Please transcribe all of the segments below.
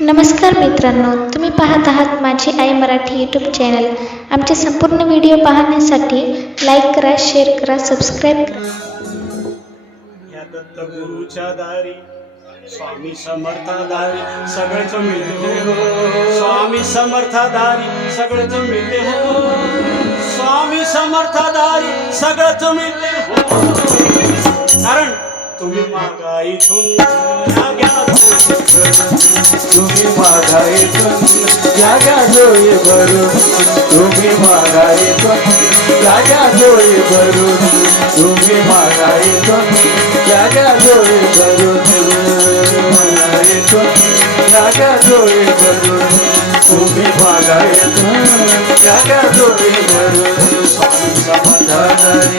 नमस्कार मित्रांनो तुम्ही पाहत आहात माझी आई मराठी यूट्यूब चॅनल आमचे संपूर्ण व्हिडिओ पाहण्यासाठी लाईक करा शेअर करा सबस्क्राईब करा. या दत्तगुरूच्या दारी स्वामी समर्थाधारी सगळंच हो. स्वामी समर्थाधारी सगळंच हो. स्वामी समर्थाधारी सगळंच मिळते हो. कारण तुम्ही मागा इथून माझाय जाग्या डोळे भरून तुम्ही माझाय जाग्या डोळे भरून तुम्ही माझाय जाग्या डोळे भरून जाग्या डोळे भरून तुम्ही माझाय जाग्या डोळे भरून समाधान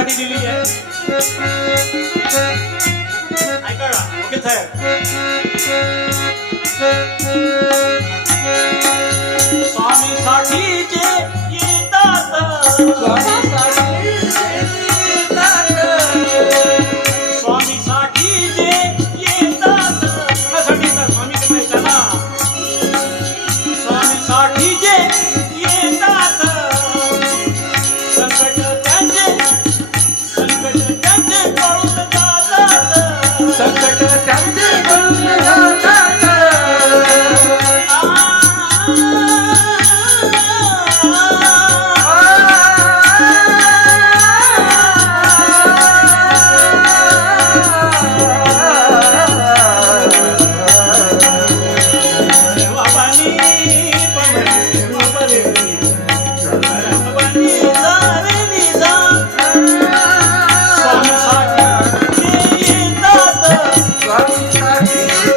कोणासाठी दिली आहे. ऐका साहेब. स्वामी येतात Yeah.